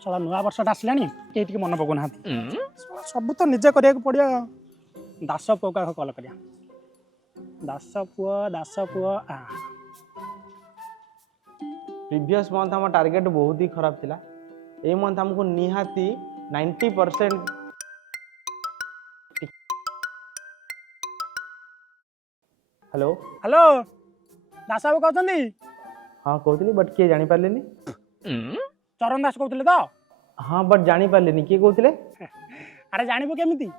साला नुआ वर्षटा आसलानी के टिके मन पकौ ना सब तो निजे करिया पड़िया दास पुओ का कल करिया दास पुओ प्रीवियस मंथ हम टारगेट बहुत ही खराब थिला ए मंथ हमको निहाती 90% हेलो हेलो दास बाबू कहते हाँ कहती बट किए जानी पारलेनी चरण दास कहते तो हाँ बट जानी पारलेनी किए कहते अरे जानबू केमिति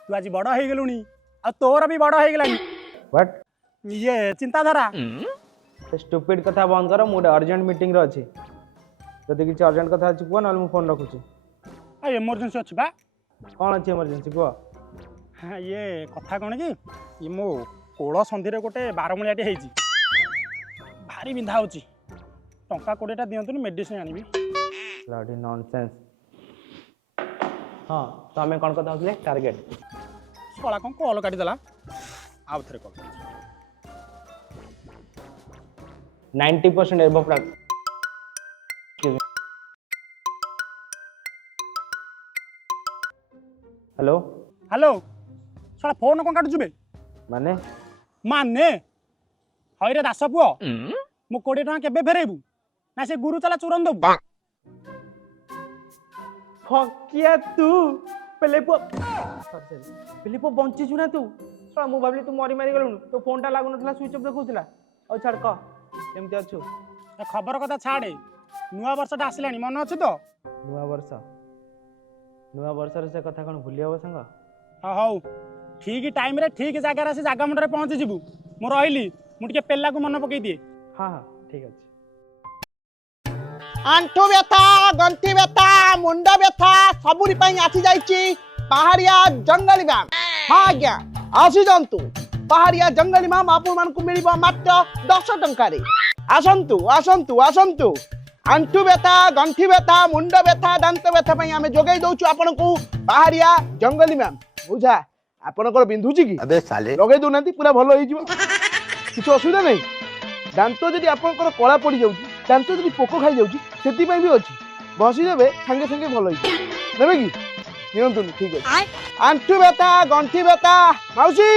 तू आज बड़ हो गलुनी आ तोर भी बड़ हो गलानी व्हाट ये चिंताधारा स्टूपिड कथा बंद कर मोटे अर्जेंट मीटिंग रे अछि जदि किछ अर्जेंट कथा अछि को न फोन रखुछि आ इमरजेंसी अछि बा कौन अच्छी इमरजेंसी को हाँ ये कथा कौन कि ये मो कोड़ संधि गोटे बारमूलियाटे होती भारी बिंधा हो टंका 20टा दिंतु मेडिसिन आनी ब्लडी नॉनसेंस हाँ तो आम कौन कथा होते टारगेट सला कौन कल काटिदेला आउ थे कल 90% एबव हेलो हेलो सला फोन कौन काटुबे माने माने हई रे दास पुओ मो 20 टଙ୍କା केबे फेरेबू ना से गुरु चला चूरन दबू फकिया तू पेले पो बंची छु ना तू सला मु भाबली तू मरी मारी गलुनु तो फोन टा लागु नथला स्विच ऑफ देखौतला ओ छाड़ क केमती अछु ए खबर कथा छाड़े नुआ वर्षटा आसलानी मन अछि तो नुआ वर्ष रे से कथा कोन भूली हबो संग हाँ हौ ठीक टाइम रे ठीक जगह आसी जगह मुंडे पहुंची जीवु मु रहिली मु टिके पेला को मन पकई दिए हाँ हाँ ठीक अछि आंठू व्यथा गंठी व्यथा मुंड व्यथा सबुरी पई आसी जाईची पहाड़िया जंगली मैम हाँ आज्ञा आसी जंतु पहाड़िया जंगली मैम आपन मान को मिलिबो मात्र 10 टंका रे आसंतु आसंतु आसंतु आंठू व्यथा गंठी व्यथा मुंड व्यथा दांत व्यथा पई आमे जोगै दउछु आपन को पहाड़िया जंगली मैम बुझा आपन को बिंधुची की अबे साले लगे दउनांती पूरा भलो होई जिवो किछ असुविधा नहीं दांत जदि आपन को कला पड़ी जाउची दांत जदि पोको खाई जाउची सेति पई भी अछि घसी देबे संगे संगे भलो होई नेबे की नियंतु ठीक है आंठू व्यथा गंठी व्यथा मौसी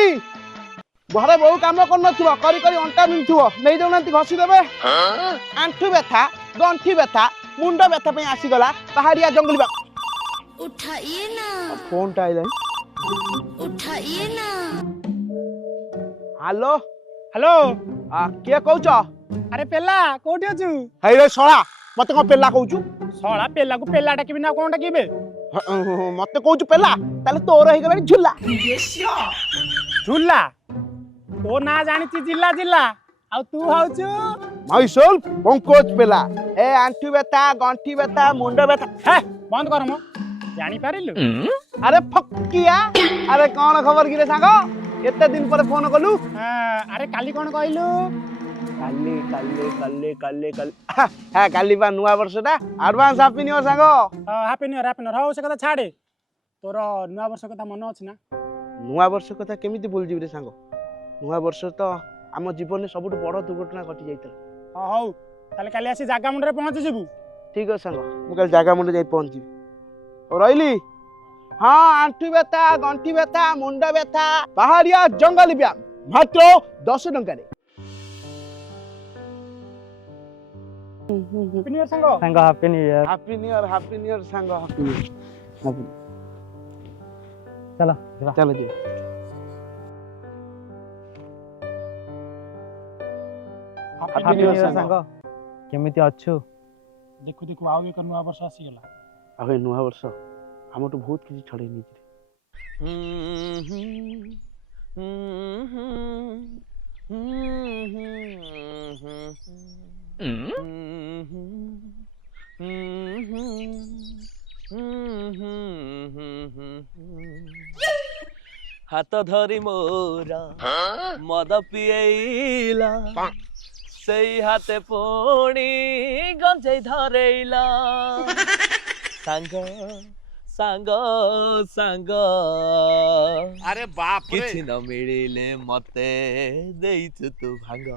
घरे बहु काम कर नथिबो करी करी अंटा बिंथुबो नै दउनांती घसी देबे आंठू व्यथा गंठी व्यथा मुंड व्यथा पई आसी गला पहाड़िया जंगली बा उठाइए ना फोन टा आइला उठाइए ना हेलो हेलो आ के कहउछ अरे पेला कोठी अछु हे रे सोळा मते को पेला कहउछु सला पेला को पेला डाकिबि ना कोन डाकिबे मते कहउछु पेला ताले तोर हे गलानी झुल्ला झुल्ला तो ना जानिछि जिल्ला जिल्ला आ तू हाउछु माइसेल्फ पंकज पेला ए आंठू व्यथा गंठी व्यथा मुंड व्यथा हे बंद कर मो जानि पारिलु अरे फक्किया अरे कौन खबर की रे सांगो केते दिन पर फोन कलु अरे काली कोन कहलु काली हां काली बा नुआ वर्षटा एडवांस हैप्पी न्यू ईयर सांगो हैप्पी न्यू ईयर हो से कथा छाड़े तोर नुआ वर्ष कथा मन अछि ना नुआ वर्ष कथा केमिति बोल जिबे रे सांगो नुआ वर्ष तो आम जीवन में सबुठ बड़ दुर्घटना घटी जाइतला हां हौ ताले काली आसी जागा मुंडे पहुंची जिबु ठीक है सांगो मु काल जागा मुंडे जाई पहुंची और रहिली हाँ आंठू व्यथा गंठी व्यथा मुंड व्यथा पहाड़िया जंगली व्यायाम मात्र 10 टंका रे हैप्पी न्यू ईयर संगो संग happy new year happy new year सांगो चलो चलो जी हैप्पी न्यू ईयर संग केमिति अछु देखु देखु आउ एक नुआ वर्ष आसी गला अबे नुआ वर्ष हमटू बहुत किसी छड़े नहीं हाथ धरी मोरा मद पिएला सेई हाथे पुणी गंजई धरेला सांग सांग सांग अरे बाप रे किछि न मिलिले मते देइछु तू भांग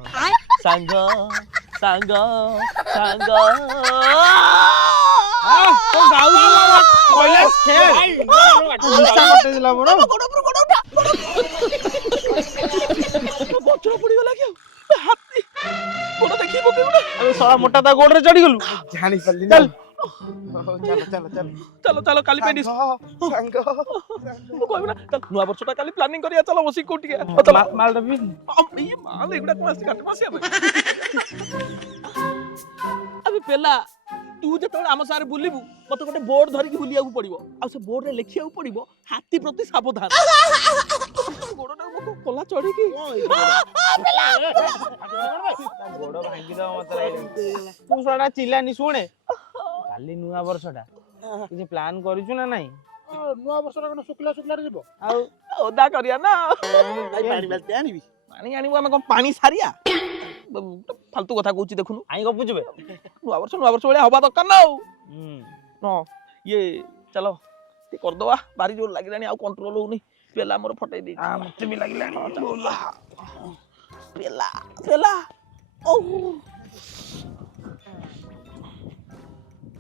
सांग सांग सांग तो ଗାଉଛୁ କୈଳାସ ଖେଳ ନିଶା କଟେଇଦେଲା ମୋର ବଛର ପଡିଗଲା କି ହାତୀ ଗୋଡ ଦେଖି ପକେଇବୁ ଆବେ ଶଳା ମୋଟା ତା ଗୋଡରେ ଚଢିଗଲୁ ଜାଣି ପାରିଲି ଚାଲ ଚାଲ ଚାଲ ଚାଲ ଚାଲ ଚାଲ କାଲି ପାଇଁ ସାଙ୍ଗ ମୁଁ କହିବି ନା ଚାଲ ନୂଆ ବର୍ଷଟା କାଲି ପ୍ଲାନିଂ କରିବା ଚାଲ ବସି କୋଉଠି ମାଲଟା ବି ମାଲ ଏଗୁଡା କଣ ଆସିଛି କାଠ ମାସିବା ପାଇଁ ଆବେ ପେଲା ତୁ ଯେତେବେଳେ ଆମ ସାଙ୍ଗରେ ବୁଲିବୁ ମତେ ଗୋଟେ ବୋର୍ଡ ଧରିକି ବୁଲିବାକୁ ପଡିବ ଆଉ ସେ ବୋର୍ଡରେ ଲେଖିବାକୁ ପଡିବ ହାତୀ ପ୍ରତି ସାବଧାନ ଗୋଡଟା କଲା ଚଢିକି ଗୋଡ ଭାଙ୍ଗିଦବ ମତେ ତୁ ଶଳା ଚିଲ୍ଲାନି ଶୁଣେ କାଲି ନୂଆ ବର୍ଷଟା କିଛି ପ୍ଲାନ କରିଛୁ ନା ନାଇଁ ନୂଆ ବର୍ଷଟା କଣ ଶୁଖିଲା ଶୁଖିଲାରେ ଯିବ ଆଉ ଓଦା କରିବା ନା ପାଣି ବାଲ୍ଟି ଆଣିବି ପାଣି ଆଣିବୁ ଆମେ କଣ ପାଣି ସାରିଆ ଫାଲତୁ କଥା କହୁଛି ଦେଖୁନୁ ଆଇଁ ଗପୁଛୁ ବେ ନୂଆ ବର୍ଷ ଭଳିଆ ହବା ଦରକାର ନା ଆଉ ହଁ ଇଏ ଚାଲ ଟିକେ କରିଦବା ଭାରି ଜୋର ଲାଗିଲାଣି ଆଉ କଣ୍ଟ୍ରୋଲ ହଉନି ପେଲା ମୋର ଫଟେଇ ଦେଇଛି ମତେ ବି ଲାଗିଲାଣି ପେଲା ପେଲା ଓ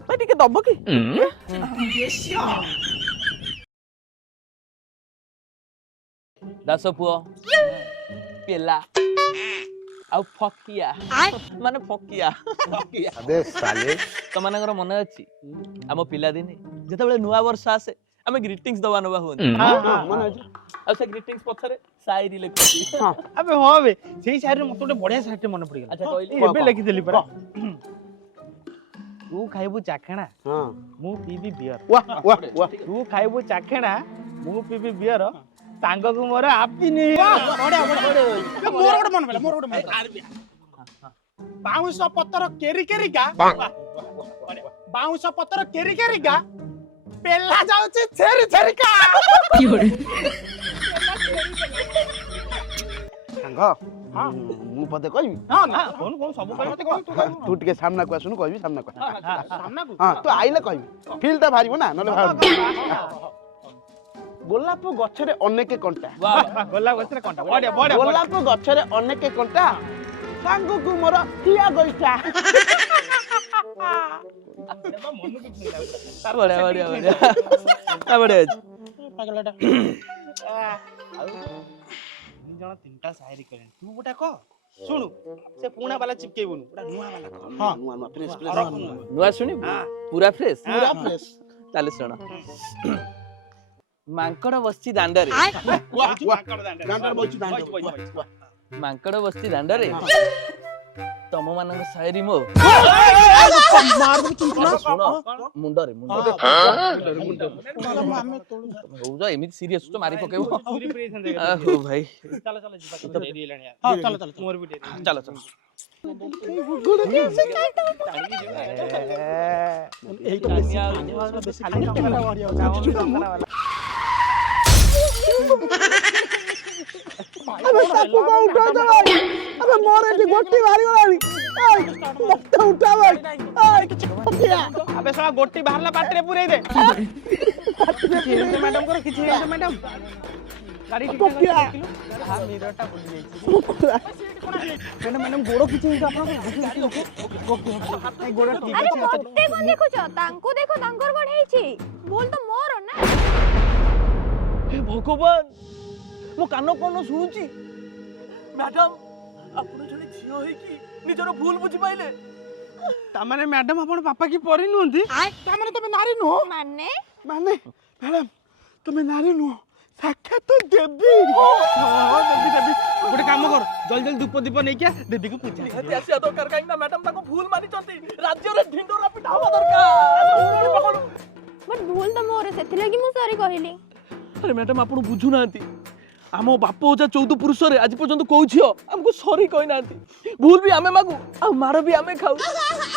ଭାଇ ଟିକେ ଦବ କି ଦାସ ପୁଅ ପେଲା ଆଉ ଫକିଆ ମାନେ ଫକିଆ ଆବେ ସାଲେ ତମାନଙ୍କର ମନେ ଅଛି ଆମ ପିଲାଦିନେ ଯେତେବେଳେ ନୂଆ ବର୍ଷ ଆସେ ଆମେ ଗ୍ରିଟିଂସ୍ ଦବା ନବା ହୁଅନ୍ତି ମନେ ଅଛି ଆଉ ସେ ଗ୍ରିଟିଂସ୍ ପଛରେ ସାଇରି ଲେଖନ୍ତି ଆବେ ହଁ ବେ ସେଇ ସାଇଡରେ ମତେ ଗୋଟେ ବଢିଆ ସାଇଡଟେ ମନେ ପଡିଗଲା ଆଚ୍ଛା କହିଲି ଏବେ ଲେଖିଦେଲି ପରା ତୁ ଖାଇବୁ ଚାଖେଣା ହଁ ମୁଁ ପିଇବି ବିୟର ୱା ୱା ୱା ତୁ ଖାଇବୁ ଚାଖେଣା ମୁଁ ପିଇବି ବିୟର ସାଙ୍ଗକୁ ମୋର ହାପି ନ୍ୟୁ ମୋର ଗୋଟେ ମନେ ପଡିଲା ମୋର ଗୋଟେ ମନେ ବାଉଁଶ ପତ୍ର କେରି କେରିକା ବାଉଁଶ ପତ୍ର କେରି କେରିକା ପେଲା ଯାଉଛି ଛେରି ଛେରିକା ସାଙ୍ଗ ମୁଁ ପଦେ କହିବି ହଁ ନା କଣ କଣ ସବୁ କହିବ ମତେ କହ ତୁ ତୁ ଟିକେ ସାମ୍ନାକୁ ଆସୁନୁ କହିବି ସାମ୍ନାକୁ ସାମ୍ନାକୁ ହଁ ତୁ ଆଇଲେ କହିବି ଫିଲ୍ ଟା ବାହାରିବ ନା ନହେଲେ ବାହାରିବ ଗୋଲାପ ଗଛରେ ଅନେକ କଣ୍ଟା ଗୋଲାପ ଗଛରେ କଣ୍ଟା ବଢିଆ ବଢିଆ ଗୋଲାପ ଗଛରେ ଅନେକ କଣ୍ଟା ସାଙ୍ଗକୁ ମୋର ଠିଆ ଗୋଇଠା ବଢିଆ ବଢିଆ ବଢିଆ ବଢିଆ ଅଛି ପାଗଳଟା ଆଉ ଜଣ ତିନିଟା ସାଇରି କଲେଣି ତୁ ଗୋଟେ କହ ଶୁଣୁ ସେ ପୁଣା ବାଲା ଚିପକେଇବୁନୁ ଗୋଟେ ନୂଆ ବାଲା କହ ହଁ ନୂଆ ନୂଆ ଫ୍ରେଶ ନୂଆ ଶୁଣିବୁ ପୁରା ଫ୍ରେଶ ପୁରା ଫ୍ରେଶ ତାହେଲେ ଶୁଣ ମାଙ୍କଡ ବସିଛି ଦାଣ୍ଡରେ ମାଙ୍କଡ ବସିଛି ଦାଣ୍ଡରେ ତମ ମାନଙ୍କ ସାଇରି ମୋ ଶୁଣ ମୁଣ୍ଡରେ ହଉଛ ଏମିତି ସିରିୟସ୍ ତ ମାରି ପକେଇବ ହଉ ଭାଇ ଚାଲ ଚାଲ ଯିବା ଡେରି ହେଲାଣି ହଁ ଚାଲ ଚାଲ ମୋର ବି ଡେରି ଚାଲ ଚାଲ ଏଇ ତ ବେଶୀ ଖାଲି ଟଙ୍କାଟା ବଢି ଯାଉଛି ଆବେ ତାକୁ କଣ ଉଠାଉଛ ଭାଇ ଆବେ ମୋର ଏଠି ଗୋଟି ବାହାରି ଗଲାଣି ମତେ ଉଠା ଭାଇ ଆବେ ଶଳା ଗୋଟି ବାହାରିଲା ପାଟିରେ ପୁରେଇ ଦେ ମ୍ୟାଡାମ କର କିଛି ହେଇଛି ମ୍ୟାଡାମ ଗାଡି ଠିକ ମିରରଟା ବୁଲି ଯାଇଛି ମ୍ୟାଡାମ ଗୋଡ କିଛି ହେଇଛି ଆପଣଙ୍କର ଗୋଡ ଠିକ ଆରେ ଅଛି ମତେ କଣ ଦେଖୁଛ ତାଙ୍କୁ ଦେଖ ତାଙ୍କର କଣ ହେଇଛି ଭୁଲ ତ ମୋର ନା ହେ ଭଗବାନ ମୋ କାନ କଣ ଶୁଣୁଛି ମ୍ୟାଡାମ ଆପଣ ଜଣେ ଝିଅ ହେଇକି ନିଜର ଭୁଲ ବୁଝି ପାଇଲେ ତାମାନେ ମ୍ୟାଡାମ ଆପଣ ବାପା କି ପରି ନୁହନ୍ତି ତାମାନେ ତମେ ନାରୀ ନୁହଁ ମାନେ ମାନେ ମ୍ୟାଡାମ ତମେ ନାରୀ ନୁହଁ ସାକ୍ଷାତ ଦେବୀ ଦେବି ଗୋଟେ କାମ କର ଜଲ୍ଦି ଜଲ୍ଦି ଧୂପ ଦୀପ ନେଇକି ଦେବୀକୁ ପୂଜା ନିହାତି ଆସିବା ଦରକାର କାହିଁକି ନା ମ୍ୟାଡାମ ତାଙ୍କୁ ଭୁଲ ମାନିଛନ୍ତି ରାଜ୍ୟରେ ଢିଣ୍ଡୋରା ପିଠା ହବା ଦରକାର ବଟ୍ ଭୁଲ ତ ମୋର ସେଥିଲାଗି ମୁଁ ସରି କହିଲି ଆରେ ମ୍ୟାଡାମ ଆପଣ ବୁଝୁନାହାନ୍ତି ଆମ ବାପ ଅଜା 14 ପୁରୁଷରେ ଆଜି ପର୍ଯ୍ୟନ୍ତ କୋଉ ଝିଅ ଆମକୁ ସରି କହିନାହାନ୍ତି ଭୁଲ ବି ଆମେ ମାଗୁ ଆଉ ମାର ବି ଆମେ ଖାଉ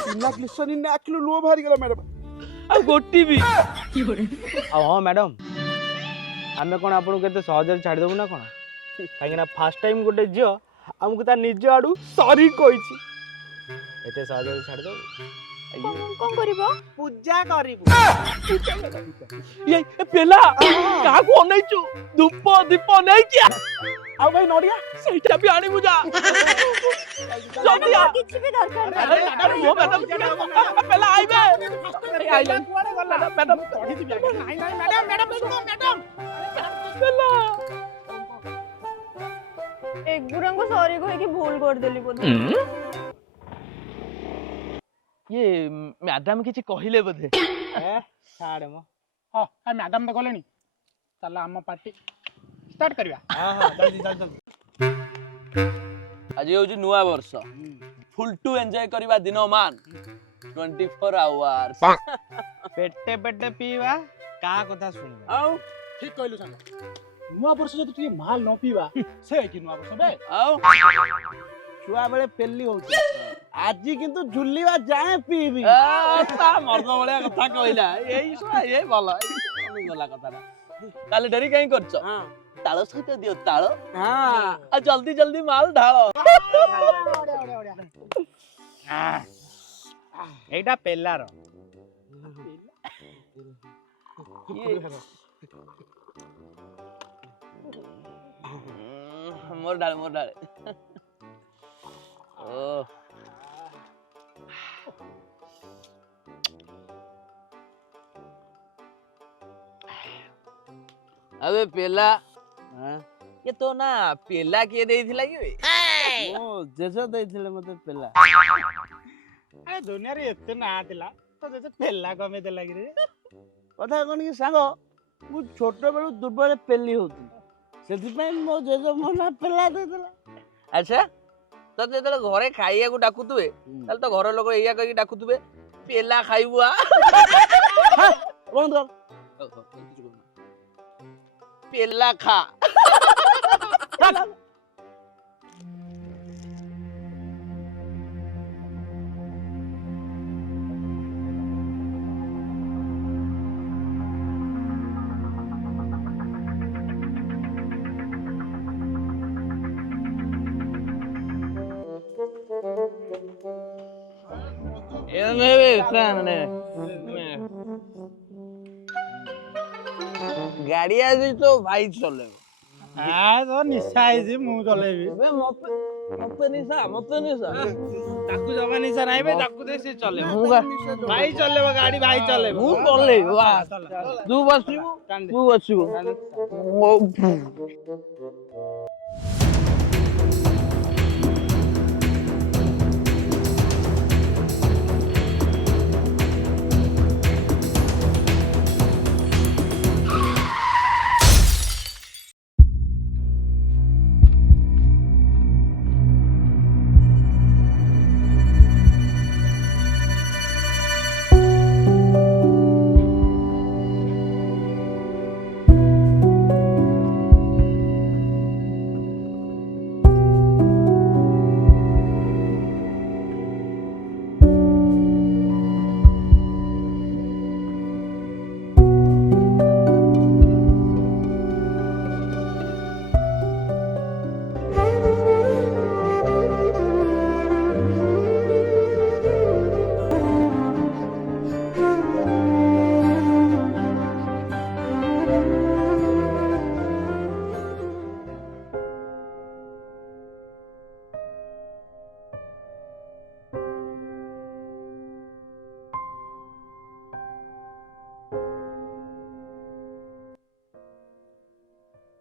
ବିନା ଗ୍ଲିସରିନ୍ ଆଖିରୁ ଲୁହ ବାହାରି ଗଲା ମ୍ୟାଡାମ ଆଉ ଗୋଟି ବି ଆଉ ହଁ ମ୍ୟାଡାମ ଆମେ କଣ ଆପଣଙ୍କୁ କେତେ ସହଜରେ ଛାଡ଼ିଦେବୁ ନା କଣ କାହିଁକି ନା ଫାର୍ଷ୍ଟ ଟାଇମ୍ ଗୋଟେ ଝିଅ ଆମକୁ ତା ନିଜ ଆଡୁ ସରି କହିଛି ଏତେ ସହଜରେ ଛାଡ଼ିଦେବୁ କଣ କରିବ ପୂଜା କରିବୁ ଏ ପେଲା କାହାକୁ ଅନେଇଛୁ ଧୂପ ଦୀପ ନେଇକି ଆଉ ଭାଇ ନଡିଆ ସେଇଟା ବି ଆଣିବୁ ଯା ଜଲ୍ଦି ଆ କିଛି ବି ଦରକାର ନାହିଁ। ଆରେ ମ୍ୟାଡାମ ମୋ ମ୍ୟାଡାମ ପିଲା ଆଇବେ ଆଇଲେ କୁଆଡେ ଗଲା ମ୍ୟାଡାମ ପଢିଯିବି ଆଜ୍ଞା। ନାଇଁ ନାଇଁ ମ୍ୟାଡାମ ମ୍ୟାଡାମ ଶୁଣ ମ୍ୟାଡାମ ପିଲା ଏଗୁରାଙ୍କୁ ସରି କହିକି ଭୁଲ କରିଦେଲି ବୋଧେ। ଇଏ ମ୍ୟାଡାମ କିଛି କହିଲେ ବୋଧେ ଛାଡେ ମ। ହଁ ମ୍ୟାଡାମ ତ ଗଲେଣି ତାହେଲେ ଆମ ପାର୍ଟି ଷ୍ଟାର୍ଟ କରିବା। ଆଜି ହଉଛି ନୂଆ ବର୍ଷ ଫୁଲ ଟୁ ଏଞ୍ଜୟ କରିବା ଦିନ ମାନ 24 ଆୱାର୍ସ ପେଟେ ପେଟେ ପିଇବା କାହା କଥା ଶୁଣିବା। ଆଉ ଠିକ କହିଲୁ ସାଙ୍ଗ। ନୂଆ ବର୍ଷ ଯଦି ଟିକେ ମାଲ ନ ପିଇବା ସେ କି ନୂଆ ବର୍ଷ ବେ। ଆଉ ଛୁଆ ବେଳେ ପେଲି ହଉଛି ଆଜି କିନ୍ତୁ ଝୁଲିବା ଯାଏ ପିଇବି। ତା ମର୍ଦ ଭଳିଆ କଥା କହିଲା ଏଇ ଶୁଣା ଏଇ ଭଲ ଏଇ ଗଲା କଥାଟା ତାହେଲେ ଡେରି କାହିଁ କରୁଛ ତାଳ ସହିତ ଦିଅ ତାଳ ଆଉ ଜଲ୍ଦି ଜଲ୍ଦି ମାଲ ଢାଳ ଏଇଟା ପେଲାର। ମୋର ଢାଳେ ଓ अबे पेला ये तो ना पेला किए ଦେଇଥିଲା କି ମୋ ଜେଜେ ଦେଇଥିଲେ ମତେ ପେଲା। ଆରେ ଦୁନିଆରେ ଏତେ ନାଁ ଥିଲା ତ ଯେତେ ପେଲା କମେଇ ଦେଲା କି ରେ। କଥା କଣ କି ସାଙ୍ଗ ମୁଁ ଛୋଟ ବେଳୁ ଦୁର୍ବଳ ପେଲି ହଉଥିଲି ସେଥିପାଇଁ ମୋ ଜେଜେ ମୋ ନା ପେଲା ଦେଇଥିଲା। अच्छा तो ଯେତେବେଳେ ଘରେ ଖାଇବାକୁ ଡାକୁଥିବେ ତାହେଲେ ତ ଘର ଲୋକ ଏଇଆ କହିକି ଡାକୁଥିବେ ପେଲା ଖାଇବୁ ଆ ବନ୍ଦ କର। पेला खा गाड़ी आज तो भाई चले ତ ନିଶା ହେଇଛି ମୁଁ ଚଲେଇବି। मत निशा ତାକୁ ଜମା ନିଶା ନାହିଁ ବେ ତାକୁ ଦେ ସେ ଚଲେଇବ। ଭାଇ ଚଲେଇବ ଗାଡି ଭାଇ ଚଲେଇବ। ମୁଁ ଚଲେ ତୁ ବସିବୁ ତୁ ବସିବୁ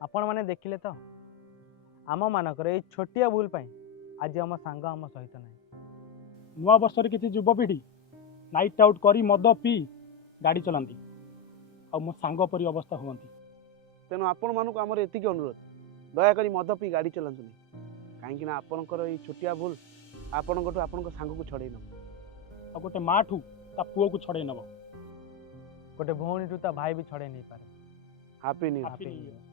ଆପଣ ମାନେ ଦେଖିଲେ ତ ଆମ ମାନଙ୍କର ଏଇ ଛୋଟିଆ ଭୁଲ ପାଇଁ ଆଜି ଆମ ସାଙ୍ଗ ଆମ ସହିତ ନାହିଁ। ନୂଆ ବର୍ଷରେ କିଛି ଯୁବପିଢ଼ି ନାଇଟ୍ ଆଉଟ୍ କରି ମଦ ପିଇ ଗାଡ଼ି ଚଲାନ୍ତି ଆଉ ମୋ ସାଙ୍ଗ ପରି ଅବସ୍ଥା ହୁଅନ୍ତି। ତେଣୁ ଆପଣମାନଙ୍କୁ ଆମର ଏତିକି ଅନୁରୋଧ ଦୟାକରି ମଦ ପିଇ ଗାଡ଼ି ଚଲାନ୍ତୁନି କାହିଁକି ନା ଆପଣଙ୍କର ଏଇ ଛୋଟିଆ ଭୁଲ ଆପଣଙ୍କଠୁ ଆପଣଙ୍କ ସାଙ୍ଗକୁ ଛଡ଼େଇ ନେବ ଆଉ ଗୋଟେ ମାଠୁ ତା ପୁଅକୁ ଛଡ଼େଇ ନେବ। ଗୋଟେ ଭଉଣୀଠୁ ତା ଭାଇ ବି ଛଡ଼େଇ ନେଇପାରେ। Happy new happy new year.